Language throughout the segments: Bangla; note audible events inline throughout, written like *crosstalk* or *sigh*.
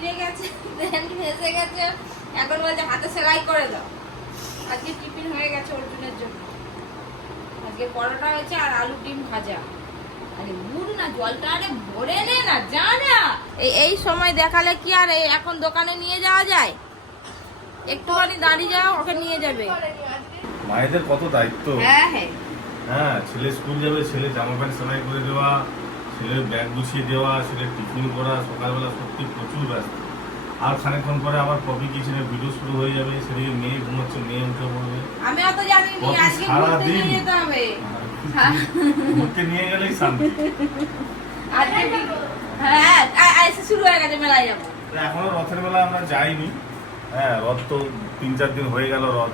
ছিঁড়ে গেছে দেন ভেসে গেছে। এখন বলছে হাতে সেলাই করে দাও। আজকে টিফিন হয়ে গেছে অর্জুনের জন্য। আজকে পরোটা হয়েছে আর আলু ডিম ভাজা। আরে মুড় না জলটা আরে ভরে নে না যা না। এই এই সময় দেখালে কি আর এই এখন দোকানে নিয়ে যাওয়া যায়? একটুখানি দাঁড়িয়ে যাও ওকে নিয়ে যাবে। মায়েদের কত দায়িত্ব? হ্যাঁ হ্যাঁ। হ্যাঁ ছেলে স্কুল যাবে ছেলে জামা প্যান্ট সেলাই করে দেওয়া ছেলের ব্যাগ গুছিয়ে দেওয়া ছেলের টিফিন করা সকালবেলা সত্যি প্রচুর ব্যস্ত। আর খানিকক্ষণ পরে আবার কপি কিচেনের ভিডিও শুরু হয়ে যাবে সেদিকে মেয়ে ঘুমোচ্ছে মেয়ে উঠে পড়বে। আমি অত জানি নি কত আজকে ঘুরতে সারাদিন? নিয়ে যেতে হবে। ঘুরতে নিয়ে গেলেই শান্তি। আজকে হ্যাঁ আ- আ- শুরু হয়ে গেছে মেলায় যাব। এখনও রথের মেলা আমরা যাইনি। হ্যাঁ রথ তো তিন চার দিন হয়ে গেল রথ।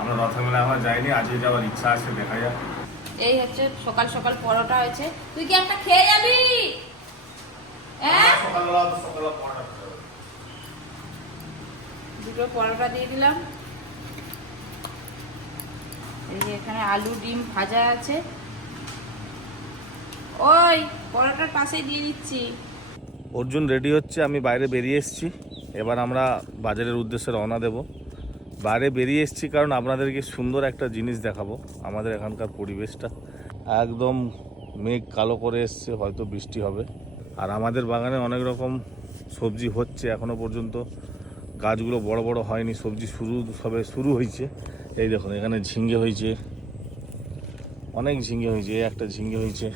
আমরা রথের মেলা আমরা যাইনি আজকে যাওয়ার ইচ্ছা আছে দেখা যাক। এই হচ্ছে সকাল সকাল পরোটা হয়েছে। তুই কি একটা খেয়ে যাবি? হ্যাঁ? দুটো পরোটা দিয়ে দিলাম। এই এখানে আলু ডিম ভাজা আছে। ওই পরোটার পাশে দিয়ে দিচ্ছি। অর্জুন রেডি হচ্ছে আমি বাইরে বেরিয়ে এসেছি। এবার আমরা বাজারের উদ্দেশ্যে রওনা দেব। বাইরে বেরিয়ে এসেছি কারণ আপনাদেরকে সুন্দর একটা জিনিস দেখাবো আমাদের এখানকার পরিবেশটা। একদম মেঘ কালো করে এসছে, হয়তো বৃষ্টি হবে। আর আমাদের বাগানে অনেক রকম সবজি হচ্ছে এখনও পর্যন্ত। গাছগুলো বড় বড় হয়নি, সবজি শুরু সবে শুরু হয়েছে। এই দেখুন, এখানে ঝিঙ্গে হয়েছে। অনেক ঝিঙ্গে হয়েছে একটা ঝিঙ্গে হয়েছে।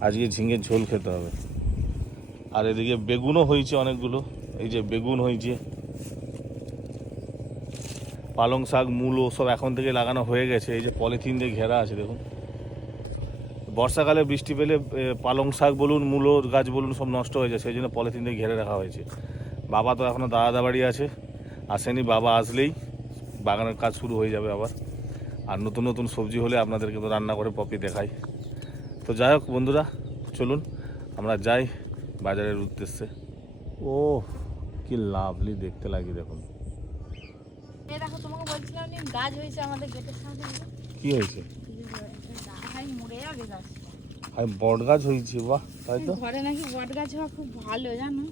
আজকে ঝিঙের ঝোল খেতে হবে। আর এদিকে বেগুনও হয়েছে অনেকগুলো, এই যে বেগুন হয়েছে। পালং শাক, মূলো সব এখন থেকে লাগানো হয়ে গেছে। এই যে পলিথিন দিয়ে ঘেরা আছে, দেখুন। বর্ষাকালে বৃষ্টি পেলে পালং শাক বলুন মূলোর গাছ বলুন, সব নষ্ট হয়ে যায়। সেই জন্য পলিথিন দিয়ে ঘেরে রাখা হয়েছে। বাবা তো এখনও দাদা বাড়ি আছে। আসেনি বাবা আসলেই। বাগানের কাজ শুরু হয়ে যাবে আবার। আর নতুন নতুন সবজি হলে আপনাদেরকে তো রান্না করে পপি দেখাই। তো যাই হোক বন্ধুরা, চলুন, আমরা যাই বাজারের উদ্দেশ্যে। ও কি লাভলি দেখতে লাগে, দেখুন। বলছিলাম গাছ হয়েছে আমাদের গেটের সামনে। কি হয়েছে? ভাই মরে যাবে গাছটা আর বট গাছ হয়েছে বাহ তাই তো? ঘরে নাকি বট গাছ হওয়া খুব ভালো জানো?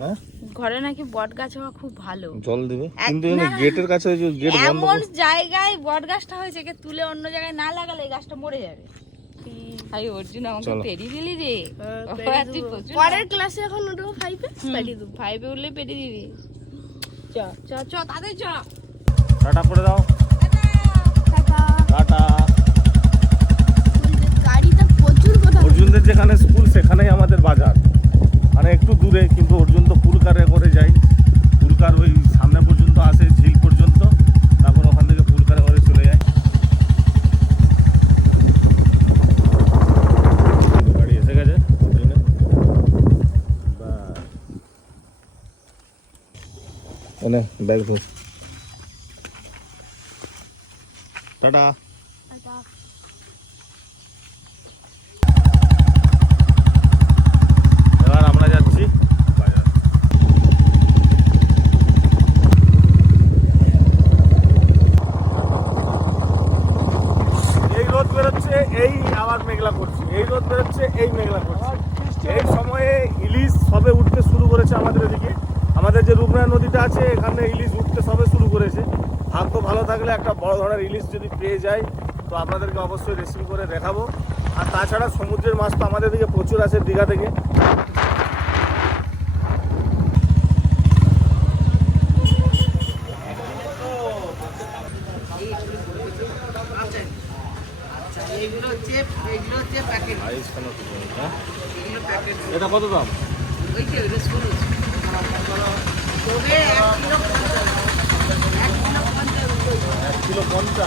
হ্যাঁ? ঘরে নাকি বট গাছ হওয়া খুব ভালো। জল দেবে? কিন্তু এখানে গেটের কাছে ওই গেট বন্ধ এমন জায়গায় বট গাছটা হয়েছে একে তুলে অন্য জায়গায় না লাগালে এই গাছটা মরে যাবে। ভাই অর্জুন আমাকে পেরিয়ে দিলি রে। আর পরের ক্লাসে এখন উঠবো ফাইভে ফাইভে উঠলে পেরিয়ে দিবি। চ চ চ তাদের চ। টাটা করে দাও। টাটা। অর্জুনদের যেখানে স্কুল সেখানেই আমাদের বাজার। মানে একটু দূরে, কিন্তু অর্জুন তো পুলকারে করে যায়। পুলকার ওই সামনে পর্যন্ত আসে, ঝিল পর্যন্ত। তারপর ওখান থেকে পুলকারে করে চলে যায়। গাড়ি এসে গেছে। ব্যাগ ধর। টাটা। এবার আমরা যাচ্ছি। এই রোদ বেরোচ্ছে, এই আবার মেঘলা করছে। এই রোদ বেরোচ্ছে, এই মেঘলা করছে। এই সময়ে ইলিশ সবে উঠতে শুরু করেছে আমাদের এদিকে। আমাদের যে রূপনারায়ণ নদীটা আছে, এখানে ইলিশ উঠতে সবে শুরু করেছে। ভাগ্য ভালো থাকলে একটা বড় ধরনের ইলিশ যদি পেয়ে যায় তো আপনাদেরকে অবশ্যই রেসিপি করে দেখাবো। আর তাছাড়া সমুদ্রের মাছ তো আমাদের দিকে প্রচুর আছে দীঘা থেকে। কেন হ্যাঁ? এটা কত দাম ওই যে ওইটা শুরু তবে এক কিলো পঞ্চাশ এক কিলো পঞ্চাশ এক কিলো পঞ্চাশ সেটা গায়ে কতটা আছে ছোট ছোট কি? ছোট ছোট কি?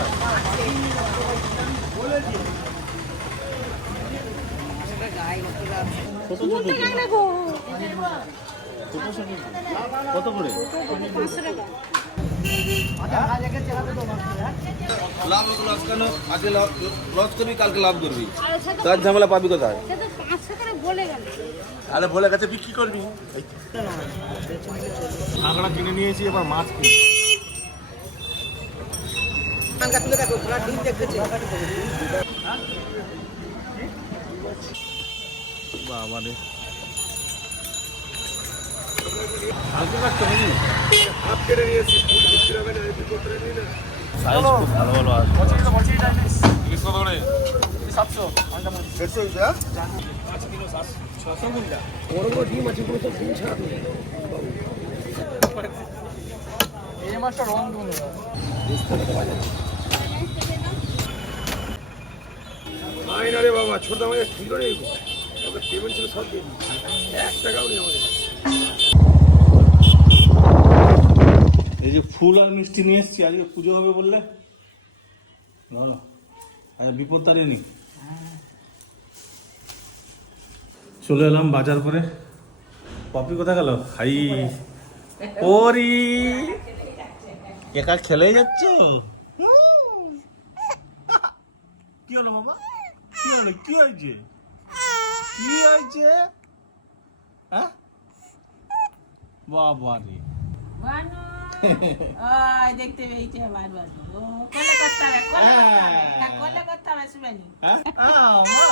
কত করে? লাভ লস কেন? আজকে লস করবি কালকে লাভ করবি। তার ঝামেলা পাবি কোথায়? আরে বলে গেছে বিক্রি করবি। কাঁকড়া কিনে নিয়েছি এবার মাছ কিনি টাঙ্গা তুলে দেখো ঘোড়ার ডিম দেখতেছে। বাবা রে সাইজ খুব ভালো ভালো আছে দেড়শো হয়েছে হ্যাঁ? বড় বড় ডিম আছে পুরো সব ডিম ছাড়া নাই না রে ছোট মাছের ছিল পেমেন্ট ছিল সব দিয়ে এক টাকাও নেই আমাদের। এই যে ফুল আর মিষ্টি নিয়ে এসছি আজকে পুজো হবে বললে? ভালো। আচ্ছা বিপদ চলে এলাম বাজার করে। পপি কোথায় গেল? হাই। ওরি। একা খেলেই যাচ্ছ? কি হলো মামা? কি হলো? কি হয়েছে? কি হয়েছে? হ্যাঁ? বাবা রে। বানু *laughs* ওই দেখতে পেয়েছে আমার বানু। *laughs* কোলে করতে হবে কোলে করতে হবে কোলে করতে হবে শুভেনি?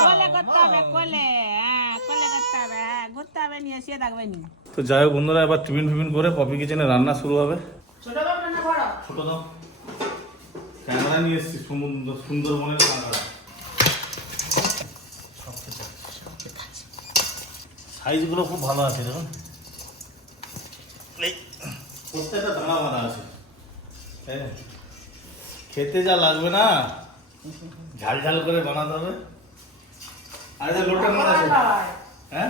কোলে করতে হবে কোলে কোলে করতে হবে ঘুরতে হবে নিয়ে শুয়ে থাকবে নি তো যাই হোক বন্ধুরা এবার টিফিন ফিফিন করে পপি কিচেনে রান্না শুরু হবে। ছোট বড় ছোট দাও। ক্যামেরা নিয়ে এসছি সুন্দর সুন্দরবনের ক্যামেরা। সাইজগুলো খুব ভালো আছে দেখুন। প্রত্যেকটা দানা মারা আছে। তাই না? খেতে যা লাগবে না ঝাল ঝাল করে বানাতে হবে। আর এটা লোটে মারা আছে। হ্যাঁ?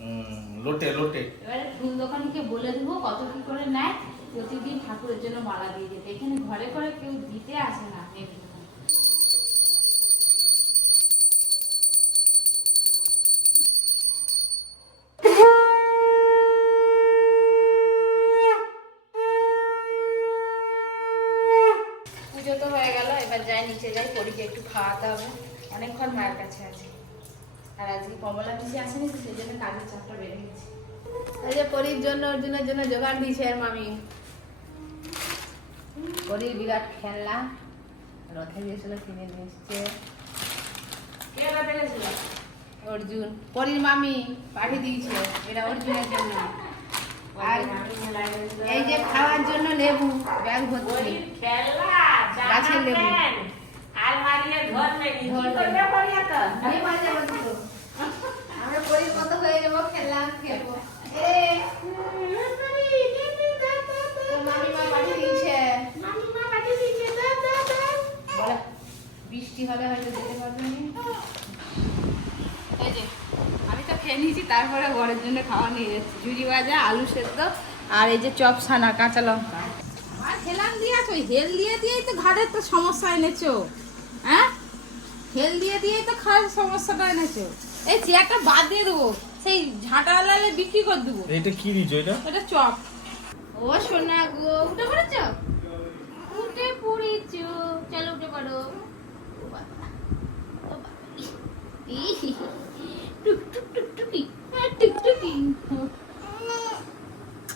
হুম, লোটে লোটে। এবারে ফুল দোকানিকে বলে দেবো কত কি করে নেয় প্রতিদিন ঠাকুরের জন্য মালা দিয়ে যেতে এখানে ঘরে ঘরে কেউ দিতে আসে না নিচে যাই পরীকে একটু খাওয়াতে হবে। অনেকক্ষণ মায়ের কাছে আছে। আর আজকে কমলা পিসি আসেনি তো সেই জন্য কাজের চাপটা বেড়ে গেছে। এই যে পরীর জন্য অর্জুনের জন্য জোগাড় দিয়েছে আর মামি। পরীর বিরাট খেলনা রথে দিয়েছিল কিনে নিয়ে এসছে। অর্জুন পরীর মামি পাঠিয়ে দিয়েছে এটা অর্জুনের জন্য। আর এই যে খাওয়ার জন্য লেবু ব্যাগ ভর্তি। গাছের লেবু। ধর কি করবে আমি আমরা পরীর মতো হয়ে যাব খেলব এ বৃষ্টি হলে হয়তো যেতে পারবে না। এই যে আমি তো খেয়ে নিয়েছি তারপরে ঘরের জন্য খাওয়া নিয়ে যাচ্ছি ঝুড়ি ভাজা আলু সেদ্ধ আর এই যে চপ ছানা কাঁচা লঙ্কা আর হেলাম দিয়ে আছো হেল দিয়ে দিয়েই তো ঘাড়ের তো সমস্যা এনেছো হ্যাঁ? হেল দিয়ে দিয়েই তো খাওয়ার সমস্যাটা এনেছো এই চেয়ারটা বাদ দিয়ে দেবো। সেই ঝাঁটাওয়ালা বিক্রি করে দেবো। এটা কি দিচ্ছ এটা? এটা চপ। ও সোনা গো উঠে পড়েছ? উঠে পড়েছ। চলো উঠে পড়ো। হ্যাঁ।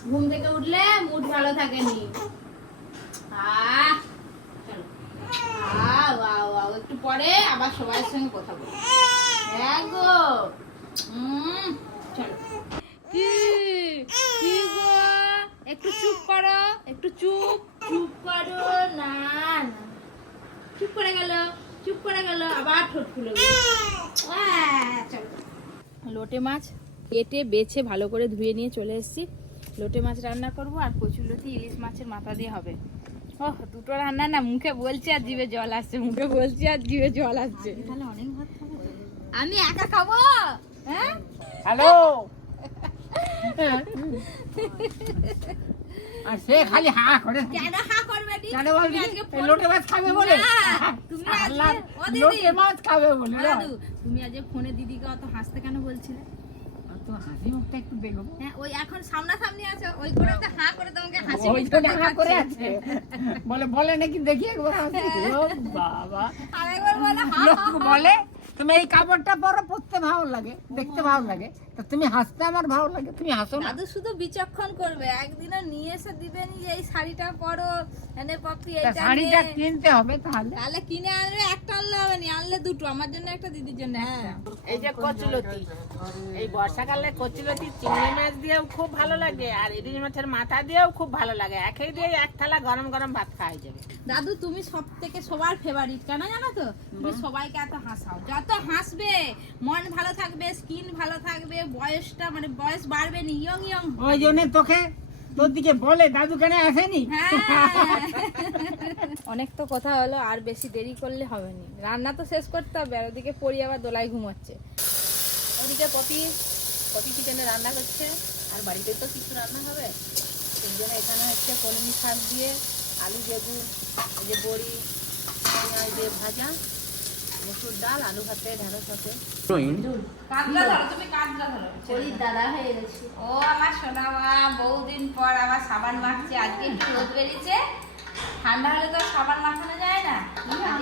ঘুম থেকে উঠলে মুড ভালো থাকেনি। আহ, চলো। আহ, বাও, বাও, একটু পরে আবার সবাই সঙ্গে কথা বলব। হ্যাঁ গো। উম, চলো। কি? কি গো? একটু চুপ করো একটু চুপ। চুপ করো না না। চুপ করে গেল চুপ করে গেল আবার ঠোঁট খুলে চলো। লোটে মাছ কেটে বেছে ভালো করে ধুয়ে নিয়ে চলে এসেছি। লোটে মাছ রান্না করব আর কচুলতি ইলিশ মাছের মাথা দিয়ে হবে। ও দুটো রান্না না মুখে বলছি আর জিভে জল আসছে মুখে বলছি আর জিভে জল আসছে। তাহলে অনেক ভাত খাব আমি একা খাব? হ্যাঁ? হ্যালো? আর সে খালি হা করে কেন হা করবে? কেন তুমি বলবি আজকে লোটে মাছ খাবে বলে? তুমি আজকে- ও দিদি, লোটে মাছ খাবে বলে। তুমি আজ ফোনে দিদিকে অত হাসতে কেন বলছিলে? তো হাসি মুখটা একটু দেখব হ্যাঁ ওই এখন সামনাসামনি আছে ওই করে তো হা করে তোমাকে হাসি ওই তো করে। আছে। বলে বলে নাকি দেখি একবার হাসি। ও বাবা। আরেকবার বলে হা। বলে তুমি এই কাপড়টা পরো পরতে ভালো লাগে দেখতে ভালো লাগে। তা তুমি হাসতে আমার ভালো লাগে তুমি হাসো না। দাদু শুধু বিচক্ষণ করবে একদিনও নিয়ে এসে দিবেন যে এই শাড়িটা পরো এনে পপি তা এইটা শাড়িটা কিনতে হবে তাহলে। তাহলে কিনে আনলে একটা আনলে হবে না আনলে দুটো আমার জন্য একটা দিদির জন্য একটা। এই যে কচুলতি এই বর্ষাকালে কচুলতি চিংড়ি মাছ দিয়েও খুব ভালো লাগে আর ইলিশ মাছের মাথা দিয়েও খুব ভালো লাগে। একই দিয়ে এক থালা গরম গরম ভাত খাওয়া যাবে। দাদু তুমি সব থেকে সবার ফেভারিট কেন জানো তো? তুমি সবাইকে এত হাসাও যত হাসবে মন ভালো থাকবে স্কিন ভালো থাকবে বয়সটা মানে বয়স বাড়বে না ইয়ং ইয়ং ওই জন্য তোকে তোর দিকে বলে দাদু কেন আসেনি? অনেক তো কথা হলো আর বেশি দেরি করলে হবে না। রান্না তো শেষ করতে হবে আর ওদিকে পরি আবার দোলাই ঘুমাচ্ছে। ওদিকে পপি পপি কিচেনে রান্না করছে আর বাড়িতে তো কিছু রান্না হবে। সেই জন্য এখানে হচ্ছে কলমি শাক দিয়ে আলু বেগুন এই যে বড়ি পেঁয়াজ দিয়ে ভাজা। মসুর ডাল আলু ভাতে ঢেঁড়স ভাতে। কাঁদরা ধরো তুমি কাঁদরা ধরো। পরির দাদা হয়ে গেছে। ও আমার সোনা মা বহুদিন পর আবার সাবান মাখছে। আজকে একটু রোদ বেরিয়েছে। ঠান্ডা হলে তো আর সাবান মাখানো যায় না।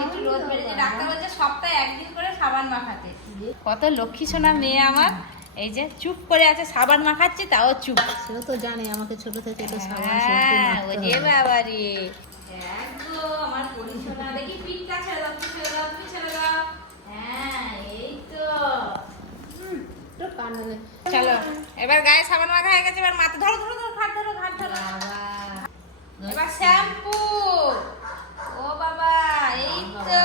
একটু রোদ বেরিয়েছে। ডাক্তার বলছে সপ্তাহে একদিন করে সাবান মাখাতে। কত লক্ষ্মী সোনা মেয়ে আমার। এই যে চুপ করে আছে সাবান মাখাচ্ছে তাও চুপ। সেও তো জানে আমাকে ছোট থেকে তো সাবান হ্যাঁ বাবা রে একদম আমার পরিশোনা দেখি পিঠটা ছেড়ে দাও তুমি ছেড়ে দাও তুমি ছেড়ে দাও হ্যাঁ এই তো চলো এবার গায়ে সাবান মাখা হয়ে গেছে এবার মাথা ধরো ধরো ধরো ঘাট ধরো ঘাট ধরো। এবার শ্যাম্পু। ও বাবা এই তো।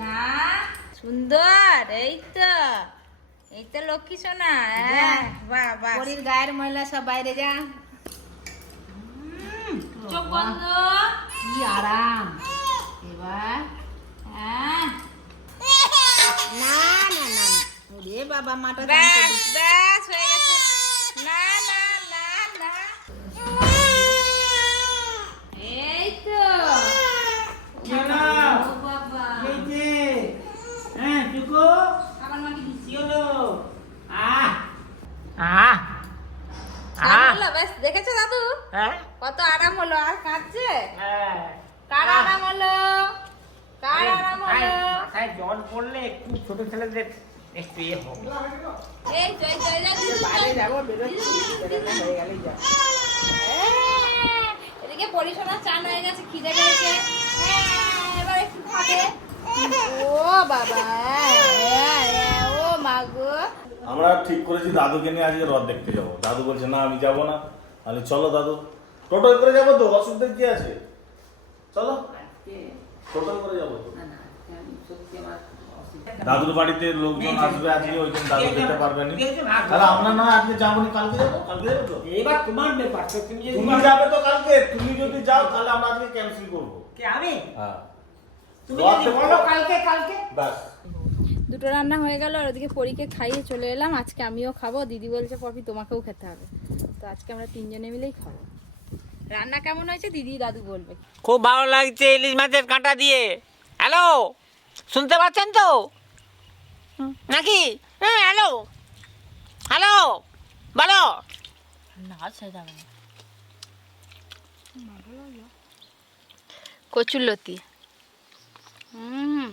না। সুন্দর এই তো। এই তো লক্ষ্মী সোনা হ্যাঁ বাহ বাহ গায়ের ময়লা সব বাইরে যা। চোখ বন্ধ। কি আরাম। এবার হ্যাঁ না না না না ওরে বাবা মাটা ব্যাস ব্যাস হয়ে গেছে না না না না এই তো ও বাবা হ্যাঁ টুকু সাবান মাখি দিচ্ছি কি হলো আহ আহ আরাম হলো ব্যাস দেখেছ দাদু হ্যাঁ কত আরাম হলো আর কাঁদছে হ্যাঁ কার আরাম হলো কার আরাম হলো মাথায় জল পড়লে একটু ছোট ছেলেদের একটু ইয়ে হবে এই তো এই তো এই যে দিদু, বাইরে যাব বেরোচ্ছি বেরোনো হয়ে গেলেই যা হ্যাঁ, এদিকে পরিশোনা চান হয়ে গেছে খিদে পেয়েছে হ্যাঁ, এবার একটু খাবে ও বাবা ও মা আমরা ঠিক করেছি দাদুকে নিয়ে আজকে রথ দেখতে যাব। দাদু বলছে না আমি যাব না। তাহলে চলো দাদু। টোটোয় করে যাব তো? অসুবিধা কি আছে? চলো। টোটোয় করে যাব তো? দাদুর বাড়িতে লোকজন আসবে আজকে ওই জন্য দাদু যেতে পারবে না। তাহলে আমরা নয় আজকে যাব নি কালকে যাব? কালকে যাব তো? এবার তোমার ব্যাপার তুমি যদি তুমি যাবে তো কালকে। তুমি যদি যাও তাহলে আমরা আজকে ক্যান্সেল করব। কে আমি? হ্যাঁ। তুমি যদি বলো কালকে কালকে। ব্যাস। দুটো রান্না হয়ে গেল আর ওদিকে পরীকে খাইয়ে চলে এলাম। আজকে আমিও খাব দিদি বলছে পপি তোমাকেও খেতে হবে। তো আজকে আমরা তিনজনে মিলেই খাব। রান্না কেমন হয়েছে? দিদি দাদু বলবে। খুব ভালো লাগছে ইলিশ মাছের কাঁটা দিয়ে। হ্যালো? শুনতে পাচ্ছেন তো? নাকি? হ্যাঁ হ্যালো? হ্যালো? বলো। কচুরলতি হুম।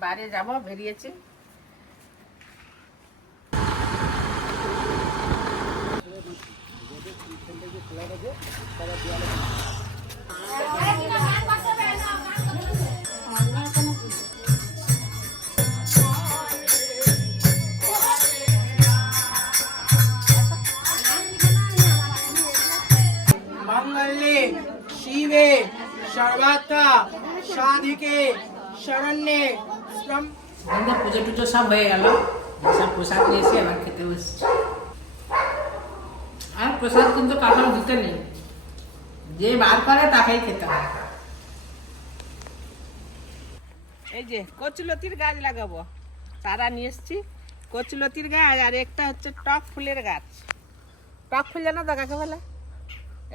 বাইরে যাব বেরিয়েছি। শিবে সর্বাত্মা সাধিকে শরণ্যে আমাদের পুজো টুজো সব হয়ে গেল। সব প্রসাদ নিয়েছি এবার খেতে বসছি। আর প্রসাদ কিন্তু কাপড় ধুতে নেই। যে বার করে তাকেই খেতে হয়। এই যে কচুলতির গাছ লাগাবো। তারা নিয়ে এসছি। কচুলতির গাছ আর একটা হচ্ছে টক ফুলের গাছ। টক ফুল জানো তো কাকে বলে?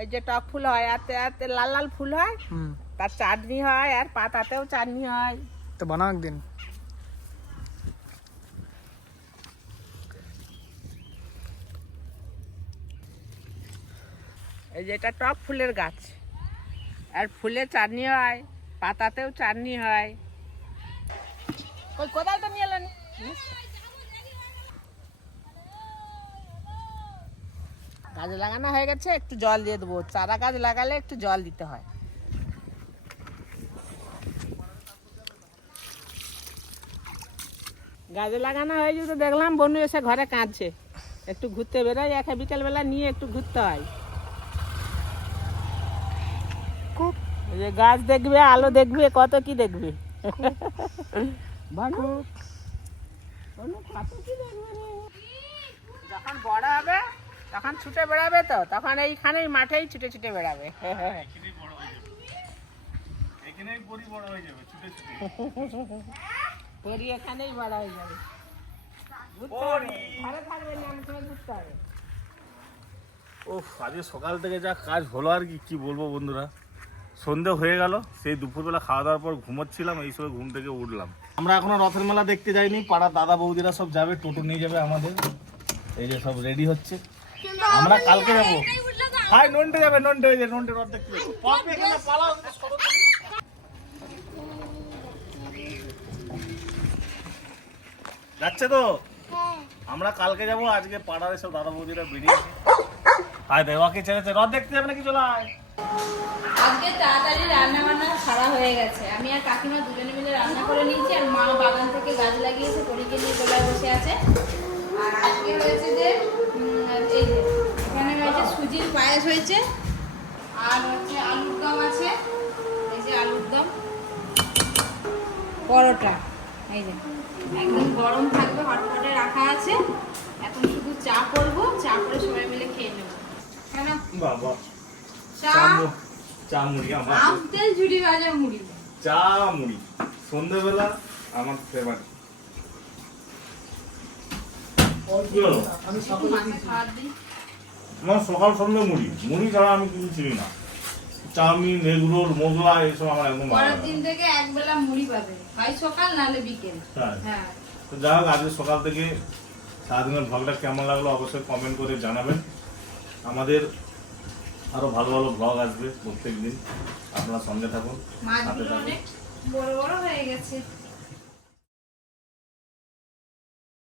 এই যে টক ফুল হয় আর লাল লাল ফুল হয়? তার চাটনি হয় আর পাতাতেও চাটনি হয়। তো বানাও একদিন। এই যে এটা টপ ফুলের গাছ। আর ফুলে চাটনি হয় পাতাতেও চাটনি হয়। ওই কোদালটা নিয়ে এলেন? গাছ লাগানো হয়ে গেছে একটু জল দিয়ে দেবো। চারা গাছ লাগালে একটু জল দিতে হয়। গাছে লাগানো হয়ে যেতে দেখলাম বনু এসে ঘরে কাঁদছে। একটু ঘুরতে বেরোয় একে বিকেলবেলা নিয়ে একটু ঘুরতে হয়। যে গাছ দেখবে আলো দেখবে কত কি দেখবে? যখন বড় হবে তখন ছুটে বেড়াবে তো তখন এইখানেই মাঠেই ছুটে ছুটে বেড়াবে। এখানেই বড় হয়ে যাবে ছুটে ছুটে। *laughs* পরি এখানেই বড় হয়ে যাবে। ঘুরতে থাকবে না আমি তোমায় ঘুরতে হবে ও আজকে সকাল থেকে যা কাজ হলো আর কি কি বলব বন্ধুরা? সন্ধে হয়ে গেল সেই দুপুরবেলা খাওয়া দাওয়ার পর ঘুমোচ্ছিলাম এই সময় ঘুম থেকে উঠলাম। আমরা এখনও রথের মেলা দেখতে যাইনি পাড়ার দাদা বৌদিরা সব যাবে টোটো নিয়ে যাবে আমাদের। এই যে সব রেডি হচ্ছে। আমরা কালকে যাব। হাই নন্টে যাবে নন্টে ওই যে নন্টে রথ দেখতে পালাও, যাচ্ছে তো? আমরা কালকে যাব আজকে পাড়ার সব দাদা বৌদিরা বেরিয়েছে হাই দেওয়াকে ছেড়েছে। রথ দেখতে যাবে নাকি চলে আয়। আজকে তাড়াতাড়ি রান্না বান্না সারা হয়ে গেছে। আমি আর কাকিমা দুজনে মিলে রান্না করে নিয়েছি আর মা বাগান থেকে গাছ লাগিয়েছে পরীকে নিয়ে গোলায় বসে আছে। আর আজকে হয়েছে যে এই যে এখানে হয়েছে সুজির পায়েস হয়েছে। আর হচ্ছে আলুর দম আছে। এই যে আলুর দম। পরোটা। এই যে একদম গরম থাকবে হটপটে রাখা আছে। এখন শুধু চা করব চা করে সবাই মিলে খেয়ে নেব। কেন বাবা চা? চা মুড়ি আমার। তেল ঝুড়ি ভাজা মুড়ি। চা মুড়ি। সন্ধ্যেবেলা আমার ফেভারিট আমার সকাল সন্ধ্যে মুড়ি। মুড়ি ছাড়া আমি কিছু চিনি না। চাউমিন এগরোল মোগলা এসব আমার একদম ভালো পরের লাগে। দিন থেকে একবেলা মুড়ি পাবে। হয় সকাল নালে বিকেল। হ্যাঁ। হ্যাঁ। তো যাই হোক আজকে সকাল থেকে সারাদিনের ভ্লগটা কেমন লাগল অবশ্যই কমেন্ট করে জানাবেন। আমাদের আরও ভালো ভালো ব্লগ আসবে প্রত্যেক দিন আপনারা সঙ্গে থাকুন সাথে থাকুন। বড় বড় হয়ে গেছে।